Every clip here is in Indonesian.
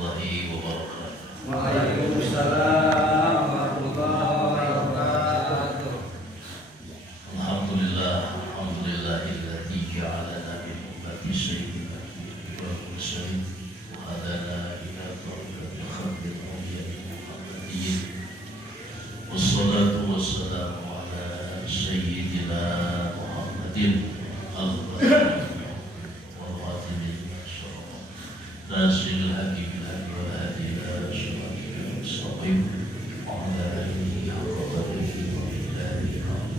warahmatullahi wabarakatuh. Waalaikumsalam warahmatullahi wabarakatuh. Alhamdulillahilladzi ja'alana min ummati sayyidina wa mursalin wa hadana ila tariqatil khairil awliya'i muhammadiyyin. Wassalatu wassalamu ala sayyidina Muhammadin al-Fatih wal Khatimil Nasiril Hadi bil Hadi wal Hadi ila siratil mustaqim wa ala alihi haqqa qadrihi wa miqdarihi العظيم.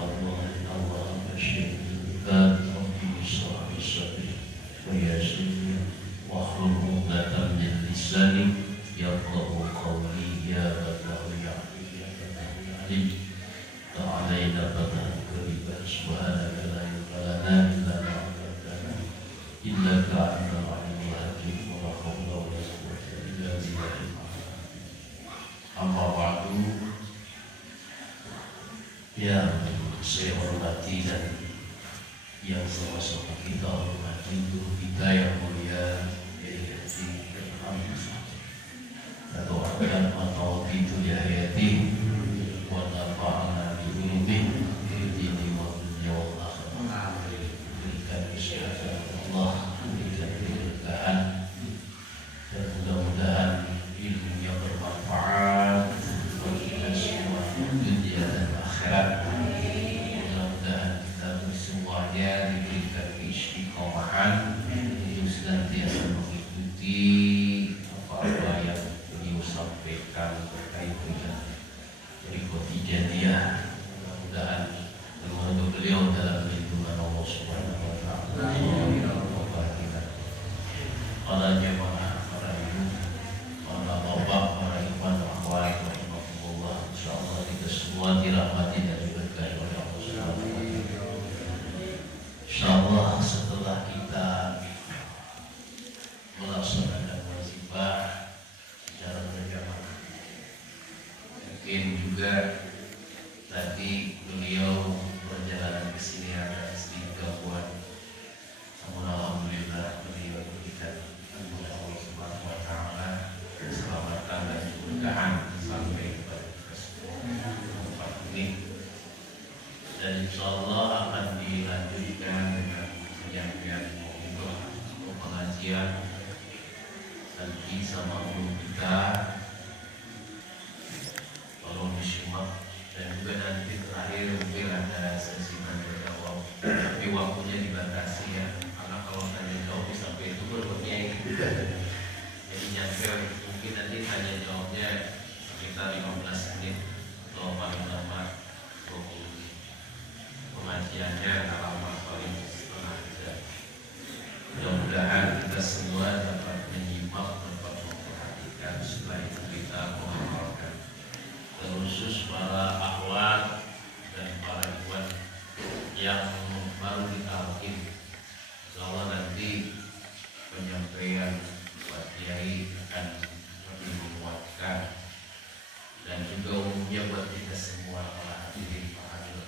Allah Allah masyhad Rabbi israh li sadri wa yassir wahlul 'uqdatam min lisani yafqahu qawli ya Rabbi ya alim ta'alaina fathan kariban subhanaka la ilma lana illa ma 'allamtana innaka antal alimul hakim wa la hawla wa la quwwata illa billah. Amma ba'du. Yang saya hormati dan yang sama-sama kita hormati guru kita yang mulia Yaitu atau akan atau itu Yahayati wa nafa'ana bi ulumih fid dini wa dunya wal akhirah. Berikan kesehatan Allah, berikan keberkahan, dan mudah-mudahan ilmu yang bermanfaat bagi kita semua dunia dan akhirat. Mudah-mudahan kita semuanya diberikan keistiqomahan untuk senantiasa mengikuti apa-apa yang beliau sampaikan terkait dengan berikut ijaniyah. Mudah-mudahan memohon beliau dalam lindungan Allah Subhanahu wa taala. Para jemaah, para ibu, para bapak, para ikhwan, akhwat, rahimahumullah. Insyaallah kita semua dirahmati dan diberkahi oleh Allah Subhanahu wa taala. Insyaallah setelah kita melaksanakan wazifah secara berjamaah, mungkin juga tadi beliau perjalanan ke sini ada sedikit gangguan, namun alhamdulillah beliau berikan anugerah Allah Subhanahu wa taala keselamatan dan keberkahan sampai kepada kita semua tempat ini. Dan insyaallah akan dilanjutkan dengan penyampaian untuk pengajian nanti sama guru kita, tolong disimak. Dan juga nanti terakhir mungkin ada sesi tanya jawab, tapi waktunya dibatasi ya, karena kalau tanya jawab sampai itu berikutnya jadi nyampe mungkin nanti tanya jawabnya sekitar 15 menit atau paling lama 20 menit. Pengajiannya lama paling setengah jam. Mudah-mudahan kita semua dapat menyimak, dapat memperhatikan, setelah itu kita mengamalkan. Terkhusus para akhwat dan para ikhwan yang baru ditalqin, insyaallah nanti penyampaian buat kiai akan lebih menguatkan, dan juga umumnya buat kita semua para hadirin, para hadirin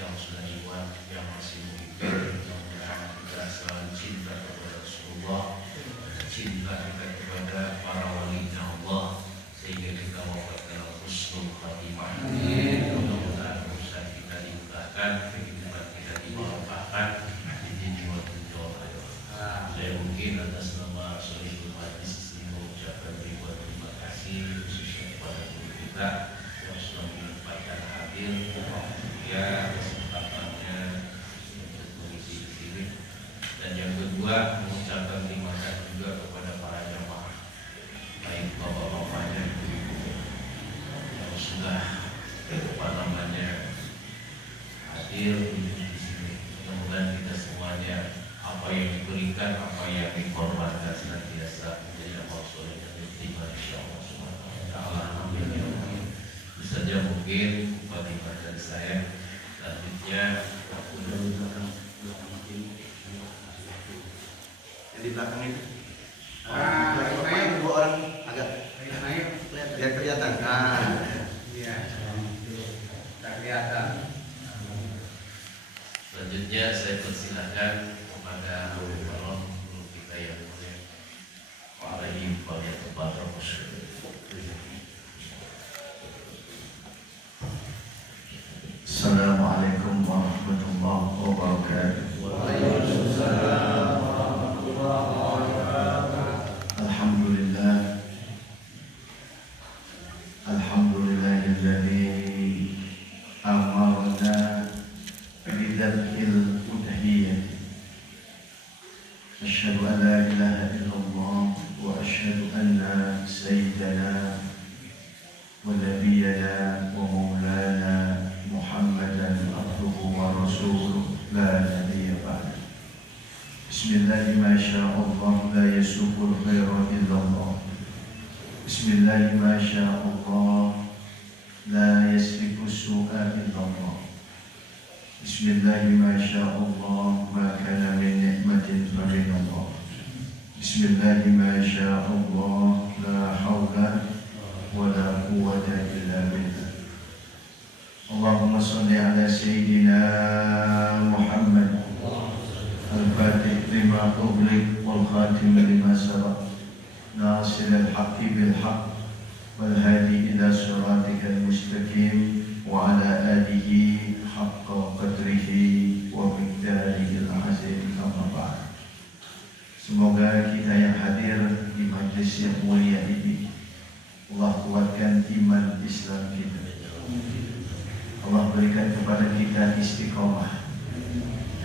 yang sudah ikhwan, yang masih muhibin, mudah-mudahan kita selalu cinta kepada Rasulullah, cinta kita kepada para walinya Allah, sehingga kita wafat dalam husnul khatimah. Mudah-mudahan usaha kita dimudahkan, kehidupan kita dimanfaatkan di dunia dan akhirat. Saya mungkin atas nama Shaykhul Majlis ini mengucapkan ribuan terima kasih khususnya kepada guru kita yang sudah menyempatkan hadir ya kesempatannya untuk mengisi di sini. Dan yang kedua, mengucapkan terima kasih juga kepada para jamaah, baik bapak-bapaknya, ibu-ibu yang sudah hadir di sini. Mudah-mudahan kita semuanya apa yang diberikan, apa yang dikorbankan senantiasa menjadi amal soleh dan diterima insyaallah subhanahu wa taala. Amin ya Allah. Itu saja mungkin kalimat dari saya. Selanjutnya yang di belakang itu. Dua orang agak biar kelihatan. Iya, tak kelihatan. selanjutnya saya persilahkan kepada guru أشهد أن لا إله إلا الله وأشهد أن سيدنا ونبينا ومولانا محمدا عبده ورسوله لا نبي بعده. بسم الله ما شاء الله لا يسوق الخير إلا الله. بسم الله ما شاء الله لا يسلك السوء إلا الله. بسم الله ما شاء الله ما كان من نعمة فمن الله. بسم الله ما شاء الله لا حول ولا قوة إلا بالله. اللهم صل على سيدنا محمد الفاتح لما أغلق والخاتم لما سبق ناصر الحق بالحق والهادي إلى صراطك المستقيم وعلى آله حق قدره ومقداره العظيم. أما بعد. Semoga kita yang hadir di majlis yang mulia ini Allah kuatkan iman Islam kita. Allah berikan kepada kita istiqomah,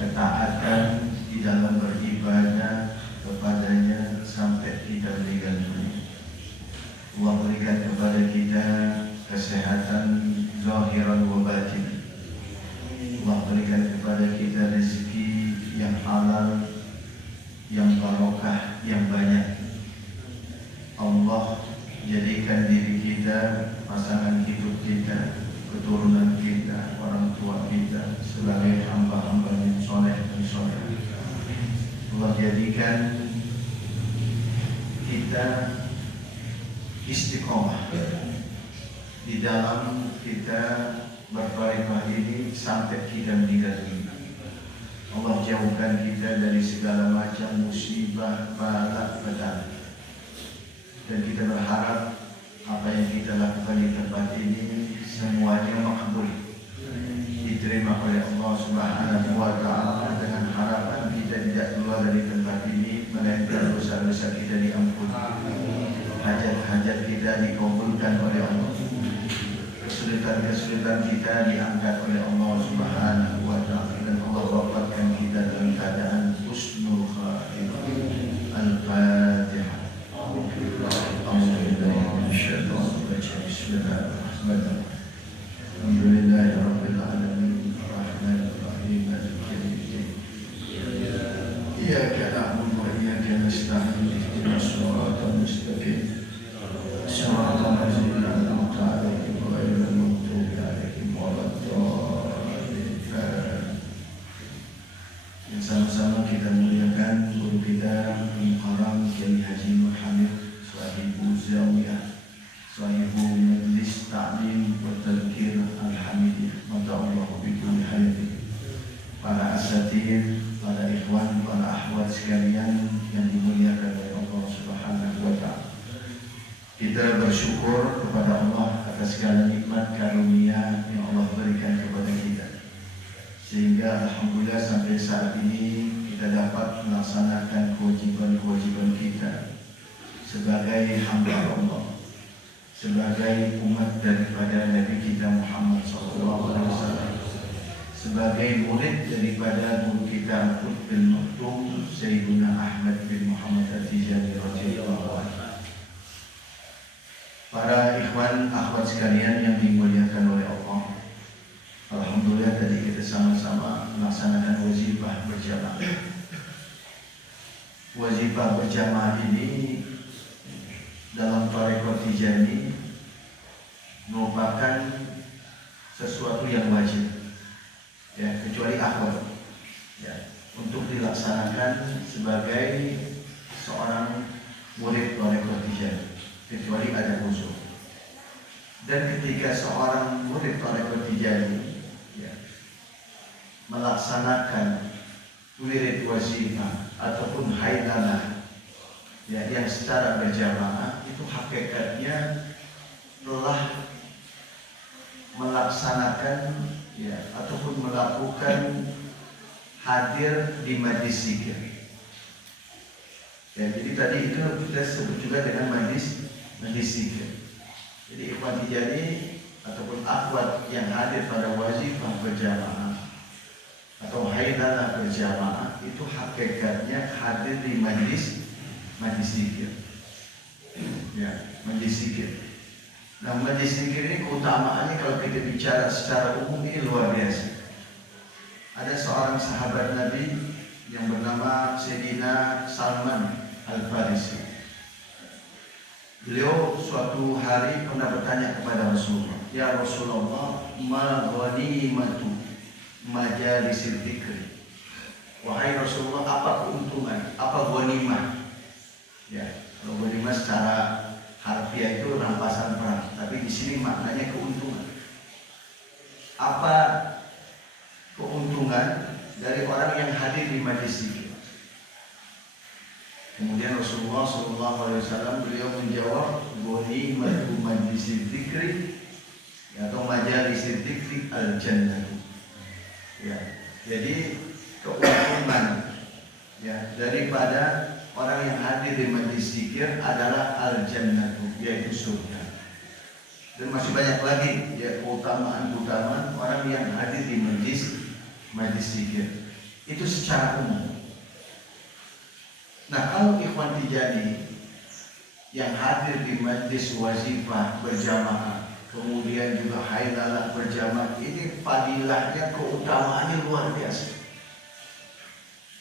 ketaatan di dalam beribadah kepadanya sampai kita meninggal dunia. Allah berikan kepada kita kesehatan zahiran wa batin. Allah berikan kepada kita rezeki yang halal, yang barokah, yang banyak. Allah jadikan diri kita, pasangan hidup kita, keturunan kita, orang tua kita sebagai hamba-hamba yang soleh dan soleh. Allah jadikan kita istiqomah di dalam kita berfarifah ini sampai kita meninggal dunia. Allah jauhkan kita dari segala macam musibah, bala, bencana. Dan kita berharap apa yang kita lakukan di tempat ini semuanya makbul, diterima oleh Allah Subhanahu wa Ta'ala, dengan harapan kita tidak keluar dari tempat ini melainkan dosa-dosa kita diampuni, hajat-hajat kita dikabulkan oleh Allah, kesulitan-kesulitan kita diangkat oleh Allah Subhanahu wa Ta'ala, dan Allah wafatkan kita dalam keadaan husnul khatimah. Al-Fatihah. Bismillahirrahmanirrahim. Alhamdulillahirabbil alamin arrahmanir rahim maliki yaumiddin. Iyyaka na'budu wa iyyaka nasta'in ihdinas siratal mustaqim. Shiratal ladzina an'amta 'alaihim ghairil maghdubi 'alaihim waladdallin. Yang sama-sama kita muliakan guru kita Mukarram Kiai Haji Nur Hamid, sahibu zawiyah, sahibu majlis ta'lim wa tadhkir al-hamidiyah, mada'allahu bikulli hayati, para asatid, para ikhwan, para akhwat sekalian yang dimuliakan oleh Allah Subhanahu wa Ta'ala. Kita bersyukur kepada Allah atas segala nikmat karunia yang Allah berikan kepada kita, sehingga alhamdulillah sampai saat ini kita dapat melaksanakan kewajiban-kewajiban kita sebagai hamba Allah, sebagai umat daripada Nabi kita Muhammad SAW, sebagai murid daripada guru kita Qutb bin Maktum Sayyidina Ahmad bin Muhammad At-Tijani radhiyallahu anhu. Para ikhwan akhwat sekalian yang dimuliakan oleh Allah, alhamdulillah tadi kita sama-sama melaksanakan wazifah berjamaah. Wazifah berjamaah ini dalam tarekat Tijani merupakan sesuatu yang wajib, ya, kecuali akhwat, ya, untuk dilaksanakan sebagai seorang murid tarekat Tijani, kecuali ada khusus. Dan ketika seorang murid tarekat Tijani, ya, melaksanakan wirid wazifah ataupun haidalah, ya, yang secara berjamaah, itu hakikatnya telah melaksanakan, ya, ataupun melakukan hadir di majlis zikir. Ya, jadi tadi itu kita sebut juga dengan majlis zikir. Jadi ikhwan Tijani ataupun akhwat yang hadir pada wazifah berjamaah atau haidalah berjamaah itu hakikatnya hadir di majlis zikir. Ya, majlis zikir. Nah, majlis zikir ini keutamaannya kalau kita bicara secara umum ini luar biasa. Ada seorang sahabat Nabi yang bernama Sayyidina Salman Al-Farisi. Beliau suatu hari pernah bertanya kepada Rasulullah, "Ya Rasulullah, ma ghanimatu majalisil dzikr?" Wahai Rasulullah, apa keuntungan, apa ghanimah? Ya, kalau ghanimah secara harfiah itu rampasan perang, tapi di sini maknanya keuntungan. Apa keuntungan dari orang yang hadir di majlis zikir? Kemudian Rasulullah SAW beliau menjawab, ghanimatu majlis zikri atau majalis zikri al-jannah. Ya, jadi keuntungan ya daripada orang yang hadir di majlis zikir adalah al-jannah, yaitu surga. Dan masih banyak lagi ya keutamaan-keutamaan orang yang hadir di majlis zikir. Itu secara umum. Nah, kalau ikhwan tijani yang hadir di majlis wazifah berjamaah, kemudian juga haidalah berjamaah, ini fadilahnya, keutamaannya luar biasa.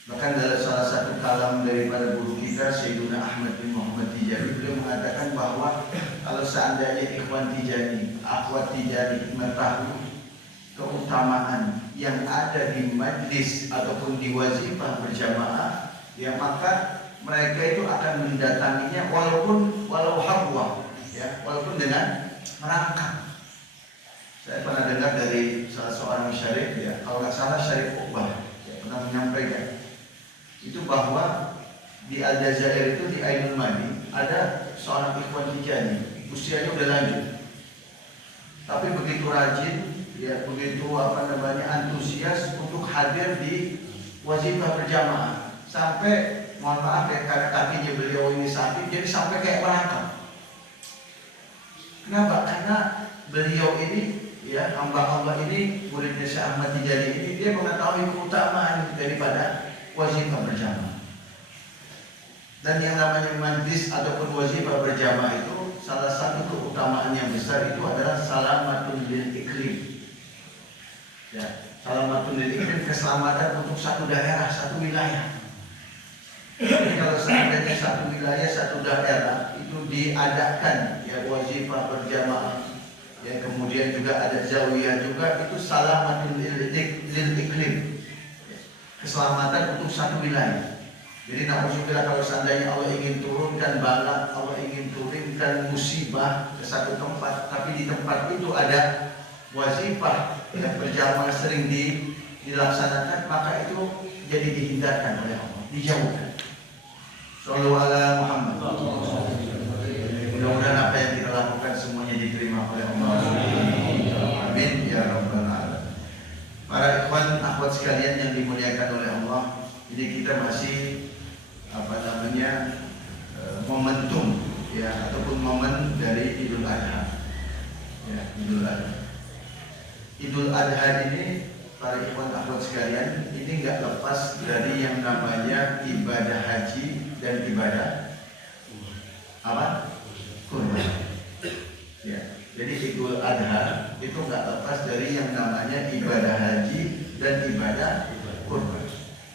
Bahkan dalam salah satu kalam daripada guru kita Sayyiduna Ahmad bin Muhammad Tijani, beliau mengatakan bahwa kalau seandainya ikhwan tijani, akhwat tijani mengetahui keutamaan yang ada di majlis ataupun di wazifah berjamaah, ya maka mereka itu akan mendatanginya walau habwa, ya, walaupun dengan merangkak. Saya pernah dengar dari salah seorang syarif, ya, kalau nggak salah Syarif Uqbah, ya, pernah menyampaikan itu bahwa di Aljazair itu di Ainul Madi ada seorang ikhwan tijani, usianya udah lanjut, tapi begitu rajin, ya, begitu antusias untuk hadir di wazifah berjamaah, sampai mohon maaf ya, karena kakinya beliau ini sakit, jadi sampai kayak merangkak. Kenapa? Karena beliau ini, ya, hamba-hamba ini, muridnya Syekh Ahmad Tijani ini, dia mengetahui keutamaan daripada wazifah berjamaah. Dan yang namanya majlis ataupun wazifah berjamaah itu salah satu keutamaan yang besar itu adalah salamatun lil iklim. Ya, salamatun lil iklim, keselamatan untuk satu daerah, satu wilayah. Jadi kalau seandainya satu wilayah, satu daerah itu diadakan ya wazifah berjamaah, yang kemudian juga ada zawiyah juga, itu salamatun lil iklim, keselamatan untuk satu wilayah. Jadi na'udzubillah, kalau seandainya Allah ingin turunkan bala, Allah ingin turunkan musibah ke satu tempat, tapi di tempat itu ada wazifah yang berjamaah sering dilaksanakan, maka itu jadi dihindarkan oleh Allah, dijauhkan. Sallallahu ala Muhammad. Mudah-mudahan apa yang kita lakukan semuanya diterima oleh Allah. Amin ya rabbal alamin. Para ikhwan akhwat sekalian yang dimuliakan oleh Allah, jadi kita masih momentum ya ataupun momen dari Idul Adha. Ya, Idul Adha. Idul Adha ini para ikhwan akhwat sekalian, ini nggak lepas dari yang namanya ibadah haji dan ibadah apa? Kurban. Ya, jadi Idul Adha itu nggak lepas dari yang namanya ibadah haji dan ibadah kurban.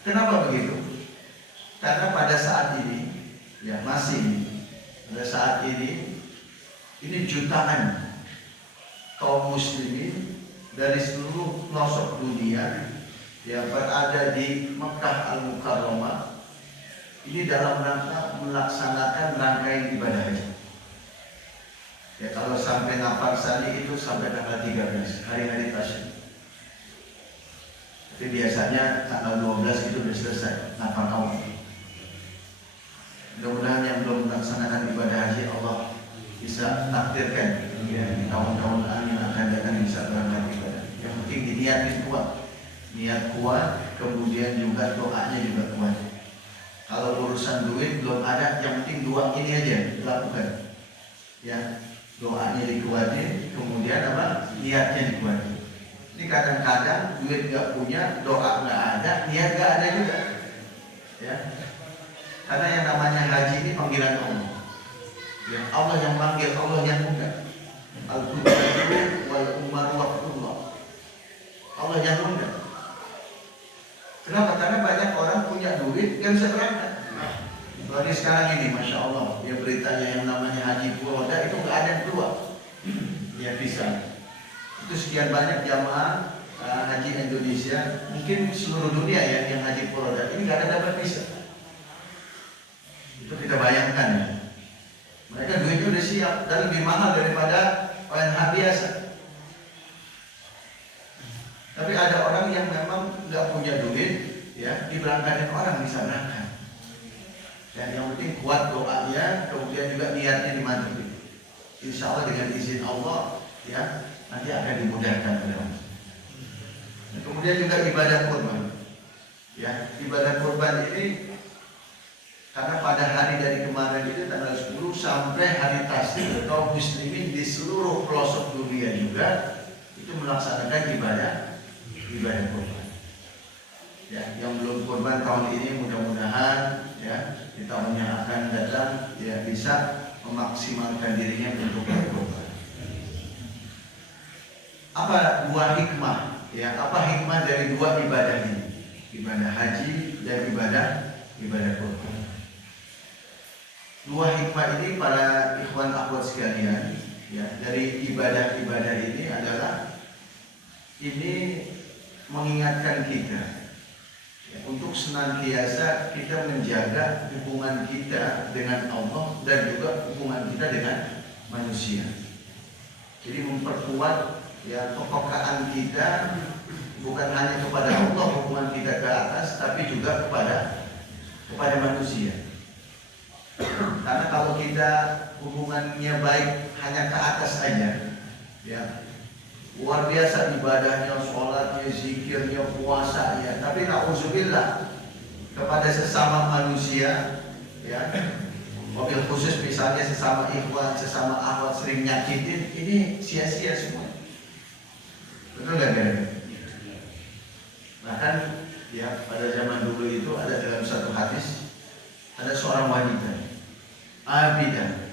Kenapa begitu? Karena pada saat ini, ya masih pada saat ini jutaan kaum muslimin dari seluruh pelosok dunia yang berada di Mekah Al-Mukarramah ini dalam rangka melaksanakan rangkaian ibadah haji. Ya, kalau sampai nafar sani itu sampai tanggal 13, hari-hari tasyrik. Tapi biasanya tanggal 12 itu sudah selesai nafar awal. Mudah-mudahan yang belum melaksanakan ibadah haji Allah bisa takdirkan ya, di tahun-tahun yang akan datang bisa berangkat ibadah. Yang penting diniatin kuat, niat kuat, kemudian juga doanya juga kuat. Kalau urusan duit belum ada, yang penting dua ini aja lakukan. Ya, doanya dikuatin, kemudian apa? Niatnya dikuatin. Ini kadang-kadang duit nggak punya, doa nggak ada, niat nggak ada juga. Ya, karena yang namanya haji ini panggilan Allah. Ya, Allah yang manggil, Allah yang undang. Al-Qur'an wal umar waqtullah. Allah yang undang. Kenapa? Karena banyak orang punya duit yang bisa berangkat. Lagi sekarang ini, masya Allah, ya beritanya yang namanya haji furoda itu nggak ada yang keluar. Ya bisa. Itu sekian banyak jamaah haji Indonesia, mungkin seluruh dunia ya yang haji furoda ini nggak ada dapat visa. Itu kita bayangkan ya. Mereka duitnya udah siap dan lebih mahal daripada ONH biasa. Tapi ada orang yang memang nggak punya duit, ya diberangkatin orang bisa berangkat. Dan yang penting kuat doanya, kemudian juga niatnya dimantapin. Insya Allah dengan izin Allah, ya nanti akan dimudahkan oleh Allah. Dan kemudian juga ibadah kurban. Ya, ibadah kurban ini karena pada hari dari kemarin itu tanggal 10 sampai hari tasbih kaum muslimin di seluruh pelosok dunia juga itu melaksanakan ibadah kurban. Ya, yang belum kurban tahun ini mudah-mudahan ya di tahun yang akan datang ya bisa memaksimalkan dirinya untuk berkurban. Apa dua hikmah? Ya, apa hikmah dari dua ibadah ini? Ibadah haji dan ibadah kurban. Dua hikmah ini para ikhwan akhwat sekalian, ya, dari ibadah-ibadah ini adalah ini mengingatkan kita ya, untuk senantiasa kita menjaga hubungan kita dengan Allah dan juga hubungan kita dengan manusia. Jadi memperkuat ya kepekaan kita bukan hanya kepada Allah hubungan kita ke atas, tapi juga kepada manusia. Karena kalau kita hubungannya baik hanya ke atas aja, ya luar biasa ibadahnya, sholatnya, zikirnya, puasanya, tapi na'udzubillah kepada sesama manusia, ya mobil khusus misalnya sesama ikhwan, sesama akhwat sering nyakitin, ini sia-sia semua. Betul gak kan? Bahkan ya pada zaman dulu itu ada dalam satu hadis ada seorang wanita abidah,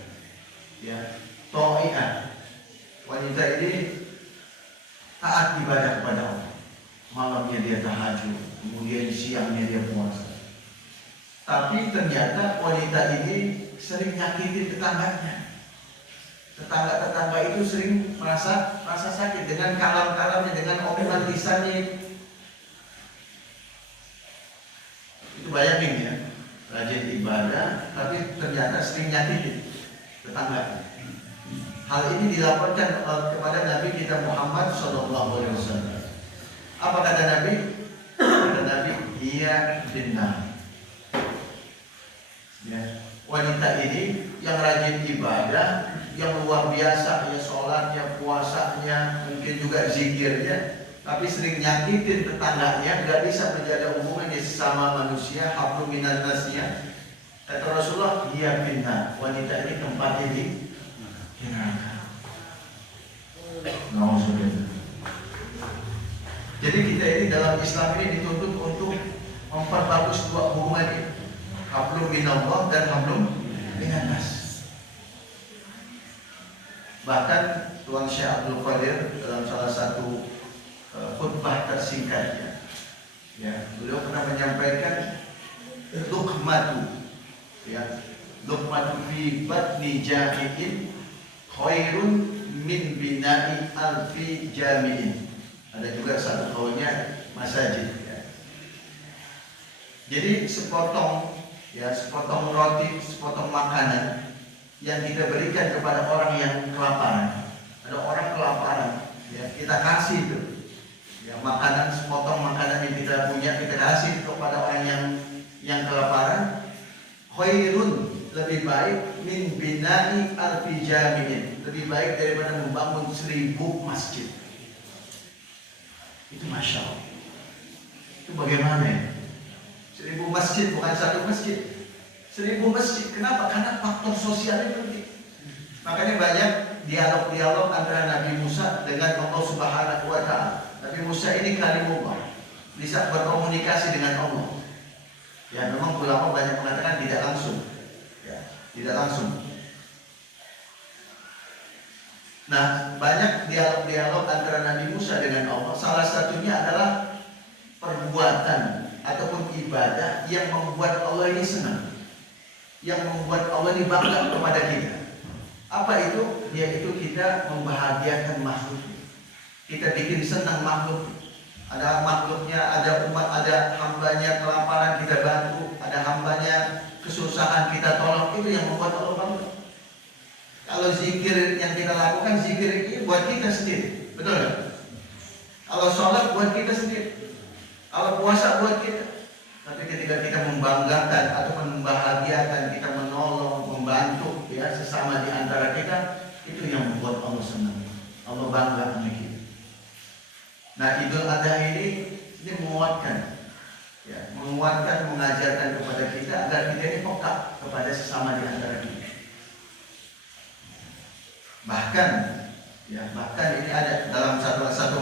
ya, to'i'ah. Wanita ini taat ibadah kepada Allah. Malamnya dia tahajud, kemudian siangnya dia puasa. Tapi ternyata wanita ini sering nyakitin tetangganya. Tetangga-tetangga itu sering merasa sakit dengan kalam-kalamnya, dengan omongan lisannya. Itu bayangin ya. Rajin ibadah, tapi ternyata sering nyakitin tetangga. Hal ini dilaporkan kepada Nabi kita Muhammad SAW. Apa kata Nabi? Kata Nabi, iya binna. Ya, wanita ini yang rajin ibadah, yang luar biasa, ya sholatnya, puasanya, mungkin juga zikirnya, tapi sering nyakitin tetangganya, gak bisa menjaga hubungan di sesama manusia, hablum minan nasnya. Kata Rasulullah, iya binna, wanita ini tempatnya di neraka. Jadi kita ini dalam Islam ini dituntut untuk memperbagus dua hubungan ini, hablum minallah dan hablum minan nas. Bahkan Tuan Syekh Abdul Qadir dalam salah satu khutbah tersingkatnya, ya, beliau pernah menyampaikan luqmatu, ya, luqmatu fi batni jahidin khairun min bina'i alfi jami'in. Ada juga satu kaulnya masajid, ya. Jadi sepotong, ya, sepotong roti, sepotong makanan yang kita berikan kepada orang yang kelaparan. Ada orang kelaparan, ya, kita kasih itu. Ya, makanan, sepotong makanan yang kita punya kita kasih kepada orang yang kelaparan. Khairun, lebih baik min bina'i alfi jami'in, lebih baik daripada membangun 1000 masjid. Itu masya Allah. Itu bagaimana ya? 1000 masjid bukan satu masjid. 1000 masjid. Kenapa? Karena faktor sosialnya penting. Makanya banyak dialog-dialog antara Nabi Musa dengan Allah Subhanahu wa Ta'ala. Nabi Musa ini kalimullah, bisa berkomunikasi dengan Allah. Ya, memang ulama banyak mengatakan tidak langsung. Ya, tidak langsung. Nah, banyak dialog-dialog antara Nabi Musa dengan Allah. Salah satunya adalah perbuatan ataupun ibadah yang membuat Allah ini senang, yang membuat Allah ini bangga kepada kita. Apa itu? Yaitu kita membahagiakan makhluk. Kita bikin senang makhluk. Ada makhluknya, ada umat, ada hambanya kelaparan kita bantu, ada hambanya kesusahan kita tolong. Itu yang membuat Allah bangga. Kalau zikir yang kita lakukan, zikir ini buat kita sendiri, betul nggak? Kalau sholat buat kita sendiri, kalau puasa buat kita. Tapi ketika kita membanggakan atau membahagiakan, kita menolong, membantu ya sesama di antara kita, itu yang membuat Allah senang. Allah bangga sama kita. Nah, Idul Adha ini menguatkan, ya, menguatkan, mengajarkan kepada kita agar kita ini peka kepada sesama di antara kita. Bahkan ini ada dalam satu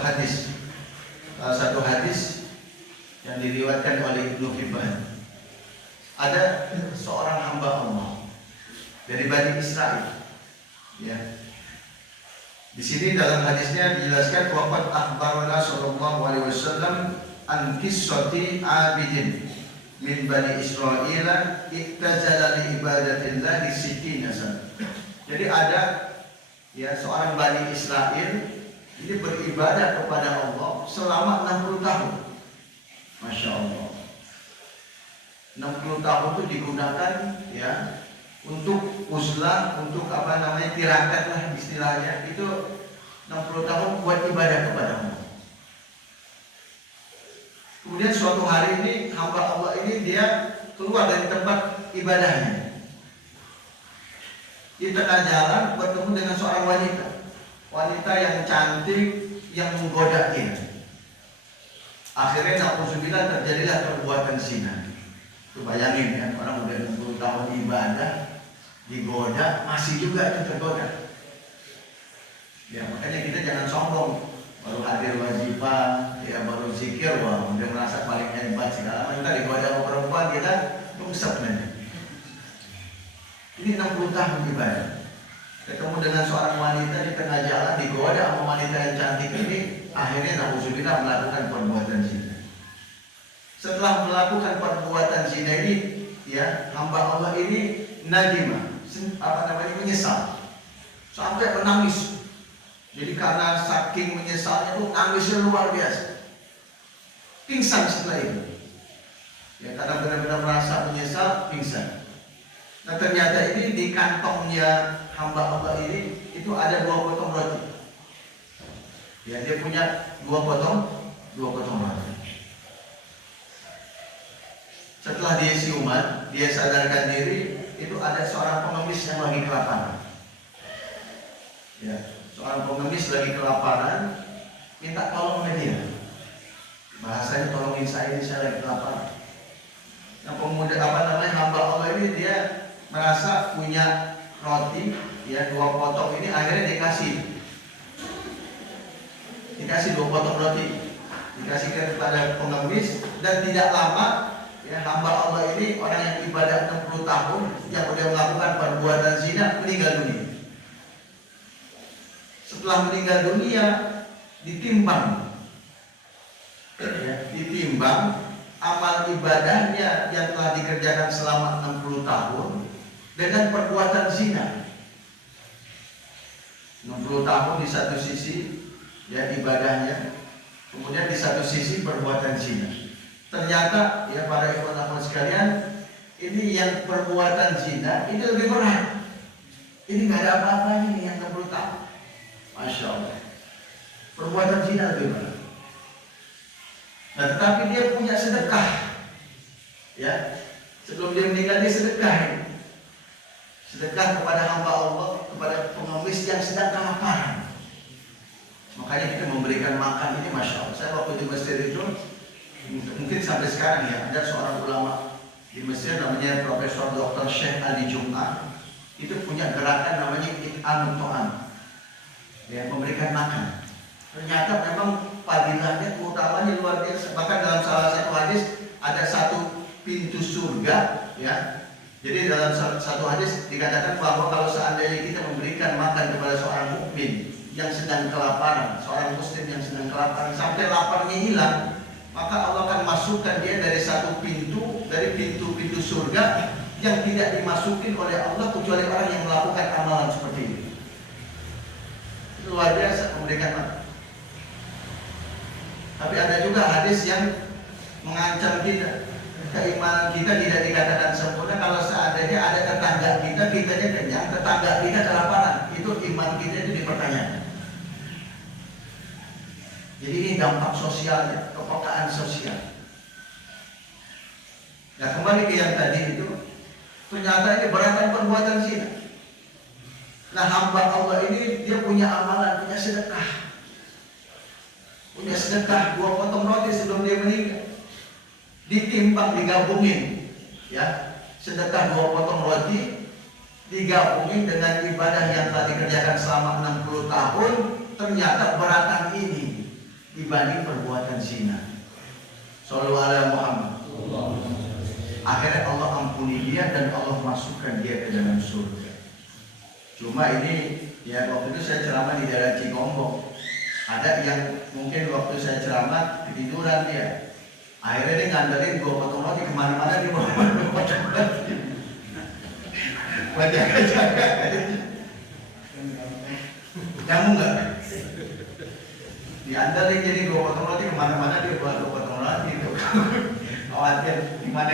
hadis yang diriwayatkan oleh Ibnu Hibban. Ada seorang hamba Allah dari Bani Israel. Ya. Di sini dalam hadisnya dijelaskan waqad akhbarana sallallahu alaihi wasallam an qissati abidin min Bani Israil ittajala li ibadatillahi sittina sana. Jadi ada ya seorang Bani Israel ini beribadah kepada Allah selama 60 tahun. Masya Allah. 60 tahun itu digunakan ya untuk uzlah, untuk tirakat lah istilahnya. Itu 60 tahun buat ibadah kepada Allah. Kemudian suatu hari ini hamba Allah ini dia keluar dari tempat ibadahnya. Di tengah jalan bertemu dengan seorang wanita yang cantik, yang menggoda dia. Akhirnya na'udzubillah terjadilah perbuatan zina. Tuh bayangin ya, orang udah 60 tahun ibadah digoda, masih juga itu tergoda. Ya makanya kita jangan sombong, baru hadir wajibah, ya baru zikir, wah udah merasa paling hebat segala macam. Kita digoda sama perempuan kita rungsep nanti. Ini 60 tahun ibadah. Ketemu dengan seorang wanita di tengah jalan, digoda sama wanita yang cantik ini, akhirnya na'udzubillah melakukan perbuatan zina. Setelah melakukan perbuatan zina ini, ya hamba Allah ini nadimah, menyesal, sampai menangis. Jadi karena saking menyesalnya itu nangisnya luar biasa, pingsan setelah itu. Ya karena benar-benar merasa menyesal, pingsan. Nah ternyata ini di kantongnya hamba Allah ini itu ada 2 potong roti. Ya dia punya 2 potong roti. Setelah dia siuman, dia sadarkan diri, itu ada seorang pengemis yang lagi kelaparan. Ya, seorang pengemis lagi kelaparan, minta tolong sama dia. Bahasanya tolongin saya, ini saya lagi kelaparan. Nah pemuda hamba Allah ini dia merasa punya roti, ya 2 potong ini akhirnya dikasih 2 potong roti, dikasihkan kepada pengemis. Dan tidak lama ya hamba Allah ini orang yang ibadah 60 tahun yang udah melakukan perbuatan zina meninggal dunia. Setelah meninggal dunia ditimbang, ya, ditimbang amal ibadahnya yang telah dikerjakan selama 60 tahun dengan perbuatan zina. 60 tahun di satu sisi ya ibadahnya, kemudian di satu sisi perbuatan zina. Ternyata ya para ikhwan sekalian, ini yang perbuatan zina ini lebih berat. Ini nggak ada apa-apanya nih yang 60 tahun. Masya Allah. Perbuatan zina lebih berat. Nah tetapi dia punya sedekah. Ya, sebelum dia meninggal dia sedekah. Sedekah kepada hamba Allah, kepada pengemis yang sedang kelaparan. Makanya kita memberikan makan ini, masya Allah. Saya waktu di Mesir itu, mungkin sampai sekarang ya, ada seorang ulama di Mesir namanya Profesor Dr. Syekh Ali Jum'ah. itu punya gerakan namanya it'amut ta'am, ya, memberikan makan. Ternyata memang fadilahnya, keutamanya luar biasa. Bahkan dalam salah satu hadis ada satu pintu surga, ya. Jadi dalam satu hadis dikatakan bahwa kalau seandainya kita memberikan makan kepada seorang mukmin yang sedang kelaparan, seorang muslim yang sedang kelaparan sampai laparnya hilang, maka Allah akan masukkan dia dari satu pintu, dari pintu-pintu surga yang tidak dimasukin oleh Allah kecuali orang yang melakukan amalan seperti ini. Luar biasa memberikan makan. Tapi ada juga hadis yang mengancam kita. Keimanan kita tidak dikatakan sempurna kalau seandainya ada tetangga kita, kitanya kenyang, tetangga kita kelaparan. Itu iman kita itu dipertanyakan. Jadi ini dampak sosialnya, kepekaan sosial. Nah, kembali ke yang tadi itu, ternyata ini beratan perbuatan zina. Nah, hamba Allah ini dia punya amalan, punya sedekah. Punya sedekah 2 potong roti sebelum dia meninggal. Ditimbang, digabungin, ya, sedekah 2 potong roti digabungin dengan ibadah yang telah dikerjakan selama 60 tahun, ternyata beratan ini dibanding perbuatan zina. Shallallahu alaihi Muhammad. Akhirnya Allah ampuni dia dan Allah masukkan dia ke dalam surga. Cuma ini, ya, waktu itu saya ceramah di daerah Cigombong. Ada yang mungkin waktu saya ceramah ketiduran dia. Akhirnya dia ngandelin 2 potong roti kemana-mana, dia bawa 2 potong roti. Jaga-jaga. Nyambung nggak? Diandelin jadi 2 potong roti kemana-mana, dia bawa 2 potong roti itu. Khawatir gimana.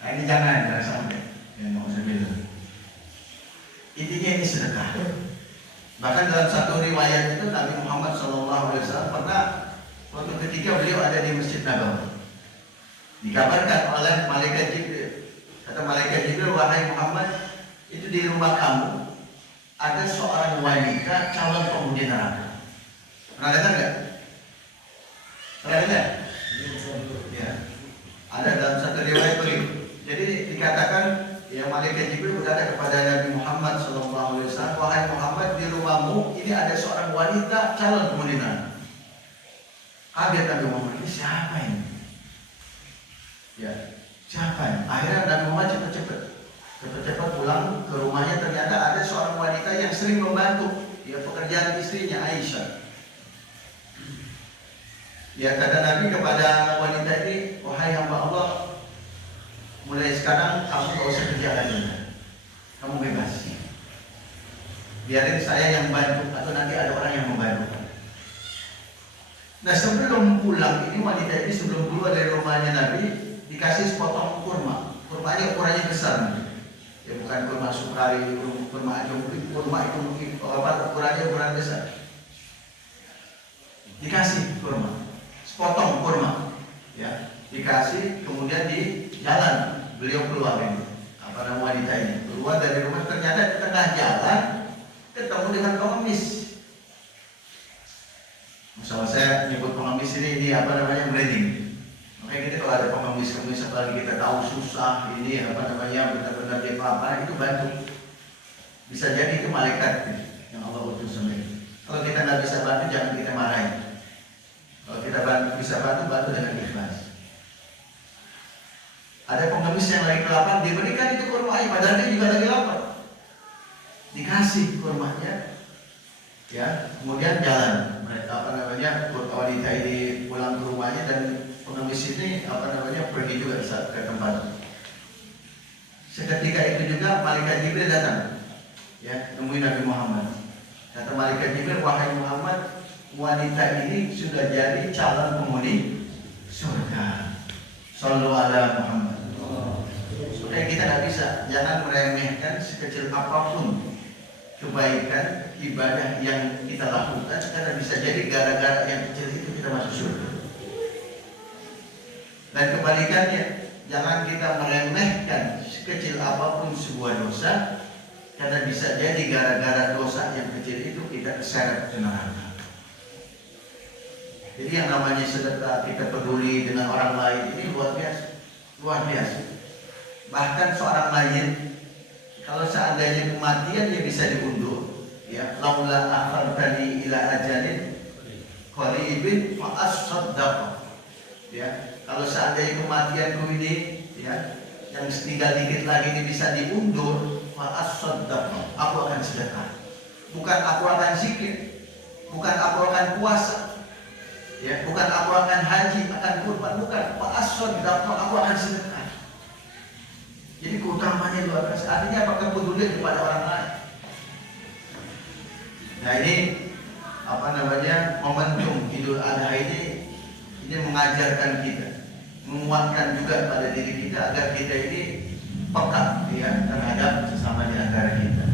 Nah, ini jangan sampai. Ya, mau saya bilang. Intinya ini sedekah. Bahkan dalam satu riwayat itu Nabi Muhammad SAW pernah waktu ketika beliau ada di Masjid Nabawi, dikabarkan oleh malaikat Jibril. Kata malaikat Jibril, wahai Muhammad, itu di rumah kamu ada seorang wanita calon penghuni neraka. Pernah dengar nggak? Pernah dengar? Ya. Ada dalam satu riwayat begitu. Jadi dikatakan, ya, malaikat Jibril berkata kepada Nabi Muhammad SAW, wahai Muhammad, di rumahmu ini ada seorang wanita calon penghuni neraka. Kaget Nabi Muhammad, ini siapa ini? Ya, siapa ini? Akhirnya Nabi Muhammad cepat-cepat pulang ke rumahnya. Ternyata ada seorang wanita yang sering membantu, ya, pekerjaan istrinya Aisyah. Ya, kata Nabi kepada wanita ini, wahai hamba Allah, mulai sekarang kamu gak usah kerja lagi, kamu bebas. Biarin saya yang bantu atau nanti ada orang yang membantu. Nah, sebelum pulang ini wanita ini sebelum keluar dari rumahnya Nabi dikasih sepotong kurma. Kurmanya ukurannya besar, ya, bukan kurma sukari, kurma aja, kurma itu mungkin ukuran besar. Dikasih kurma, sepotong kurma, ya, dikasih. Kemudian di jalan beliau keluar ini, wanita ini keluar dari rumah. Ternyata di tengah jalan ketemu dengan pengemis. Masalah saya nyebut pengemis ini branding. Makanya kita kalau ada pengemis apalagi kita tahu susah ini benar-benar dia apa itu bantu. Bisa jadi itu malaikat yang Allah utus sama ini. Kalau kita nggak bisa bantu jangan kita marahin. Kalau kita bisa bantu dengan ikhlas. Ada pengemis yang lagi kelaparan, diberikan itu kurma, padahal dia juga lagi lapar. Dikasih kurmanya, ya, kemudian jalan. Wanita ini pulang ke rumahnya dan pengemis ini pergi juga ke tempat. Seketika itu juga malaikat Jibril datang, ya, nemuin Nabi Muhammad. Kata malaikat Jibril, wahai Muhammad, wanita ini sudah jadi calon penghuni surga. Shallallahu alaihi Muhammad. Supaya kita nggak bisa, jangan meremehkan sekecil apapun kebaikan ibadah yang kita lakukan, karena bisa jadi gara-gara yang kecil itu kita masuk surga. Dan kebalikannya, jangan kita meremehkan sekecil apapun sebuah dosa, karena bisa jadi gara-gara dosa yang kecil itu kita keseret ke neraka. Jadi yang namanya sedekah, kita peduli dengan orang lain, ini luar biasa, luar biasa. Bahkan seorang mayit Kalau seandainya kematian ya bisa diundur, ya. Laula akhartani ila ajalin qaribin fa asaddaq. Ya, kalau seandainya kematianku ini, ya, yang tinggal dikit lagi ini bisa diundur, fa asaddaq. Aku akan sedekah. Bukan aku akan zikir, bukan aku akan puasa, ya, bukan aku akan haji, akan kurban, bukan. Fa asaddaq, aku akan sedekah. Jadi keutamanya luar biasa. Artinya apa? Kepedulian kepada orang lain. Nah ini apa namanya, momentum Idul Adha ini mengajarkan kita, menguatkan juga pada diri kita agar kita ini peka, ya, terhadap sesama di antara kita.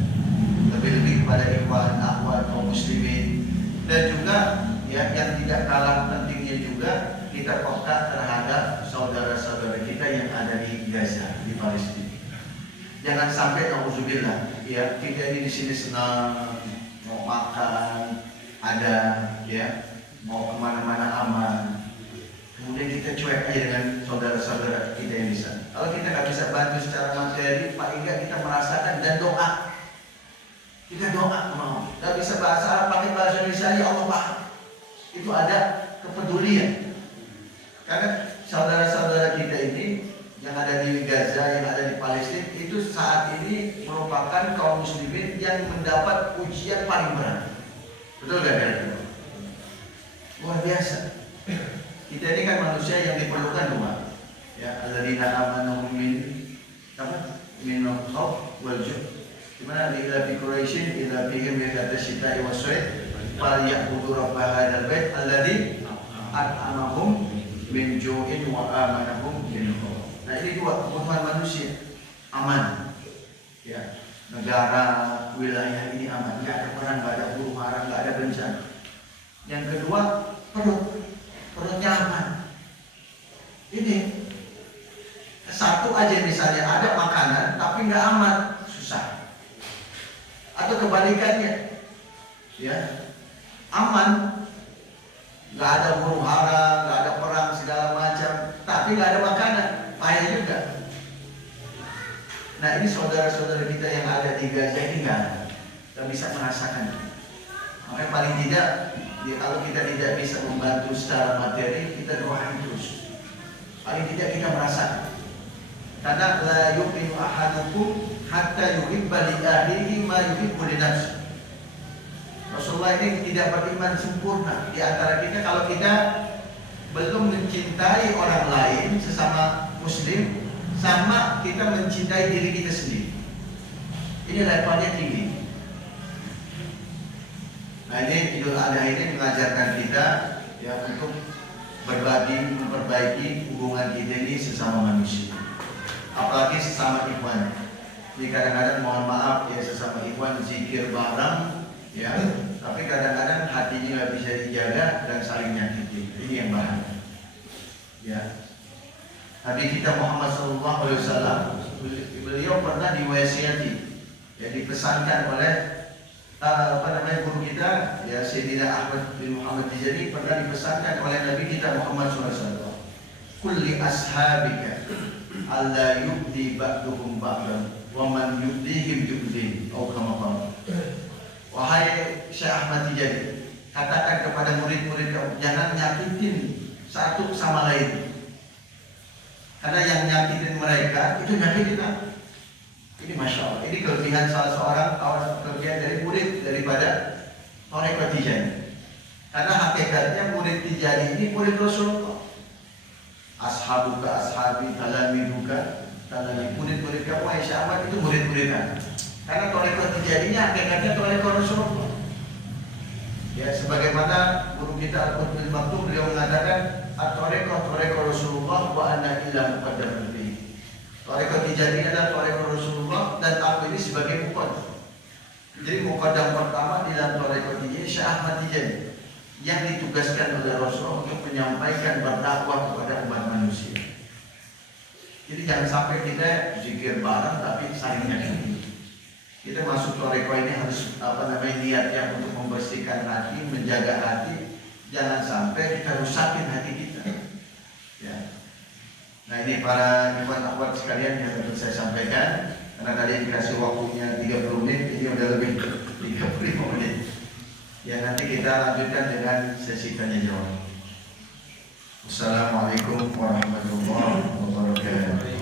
Lebih-lebih kepada ikhwan, akhwat, kaum muslimin, dan juga ya yang tidak kalah pentingnya juga kita peka terhadap saudara-saudara kita yang ada di Gaza, di Palestina. Jangan sampai nauzubillah, ya, kita ini di sini senang, mau makan, ada, ya, mau kemana-mana aman. Kemudian kita cuek aja dengan saudara-saudara kita yang di sana. Kalau kita nggak bisa bantu secara materi, paling nggak kita merasakan dan doa. Kita doa mau. Nggak bisa bahasa Arab, pakai bahasa Indonesia, ya Allah paham. Itu ada kepedulian. Karena saudara-saudara kita ini yang ada di Gaza, yang ada di Palestina, itu saat ini merupakan kaum muslimin yang mendapat ujian paling berat. Betul gak kira-kira? Luar biasa. Kita ini kan manusia yang diperlukan doa. Ya, alladzina amanu min al-khawf wal ju'. Dimana ila bi Quraisyin ila bihim yadata syita'i was-sayf fal ya'budu rabb hadzal bait alladzi at'amahum min ju'in wa amanahum min khawf. Nah ini dua kebutuhan manusia, aman, ya, negara, wilayah ini aman, nggak ada perang, nggak ada huru hara, nggak ada bencana. Yang kedua, perutnya aman. Ini satu aja misalnya ada makanan tapi nggak aman, susah. Atau kebalikannya, ya, aman, nggak ada huru hara, nggak ada perang segala macam, tapi nggak ada makanan. Payah juga. Nah ini saudara-saudara kita yang ada di Gaza ini nggak bisa merasakan. Makanya paling tidak, ya, kalau kita tidak bisa membantu secara materi, kita doain terus. Paling tidak kita merasakan. Karena la yu'minu ahadukum hatta yuhibba li akhihi ma yuhibbu li nafsihi. Rasulullah ini tidak beriman sempurna di antara kita kalau kita belum mencintai orang lain sesama muslim sama kita mencintai diri kita sendiri. Ini levelnya tinggi. Nah ini Idul Adha ini mengajarkan kita, ya, untuk berbagi, memperbaiki hubungan kita ini sesama manusia. Apalagi sesama ikhwan. Jadi kadang-kadang mohon maaf ya, sesama ikhwan zikir bareng, ya, tapi kadang-kadang hatinya nggak bisa dijaga dan saling nyakiti. Ini yang bahaya. Ya. Nabi kita Muhammad SAW, beliau pernah diwasiati, ya, dipesankan oleh guru kita, ya, Sayyidina Ahmad bin Muhammad Tijani, pernah dipesankan oleh Nabi kita Muhammad SAW. Kulli ashabika alla yubdi ba'duhum ba'dan wa man yubdihim yubdin. Oh, kama. Wahai Syekh Ahmad Tijani, katakan kepada murid-murid kamu, jangan nyakitin satu sama lain. Karena yang nyakitin mereka itu nyakitin aku. Ini Masya Allah, ini kelebihan salah seorang kelebihan dari murid daripada Thariqah Tijani. Karena hakikatnya murid Tijani ini murid Rasulullah. Ashabuka ashabi talamiduka talami, murid-murid kamu Aisyah Ahmad itu murid-murid aku. Karena Thariqah Tijani nya hakikatnya Thariqah Rasulullah. Ya, sebagaimana guru kita Al-Qutb Maktum, beliau mengatakan At-Thariqah Rasulullah wa anna illa muqaddam bihi. Thariqah Tijani adalah Thariqah Rasulullah dan aku ini sebagai muqaddam. Jadi muqaddam pertama di dalam Thariqah Tijani Syekh Ahmad Tijani yang ditugaskan oleh Rasulullah untuk menyampaikan berdakwah kepada umat manusia. Jadi jangan sampai kita zikir bareng tapi saling nyakiti. Kita masuk Thariqah ini harus niatnya untuk membersihkan hati, menjaga hati, jangan sampai kita rusakin hati kita. Ya. Nah ini para ikhwan akhwat sekalian yang dapat saya sampaikan. Karena tadi dikasih waktunya 30 menit, ini udah lebih 35 menit. Ya nanti kita lanjutkan dengan sesi tanya jawab. Assalamualaikum warahmatullahi wabarakatuh.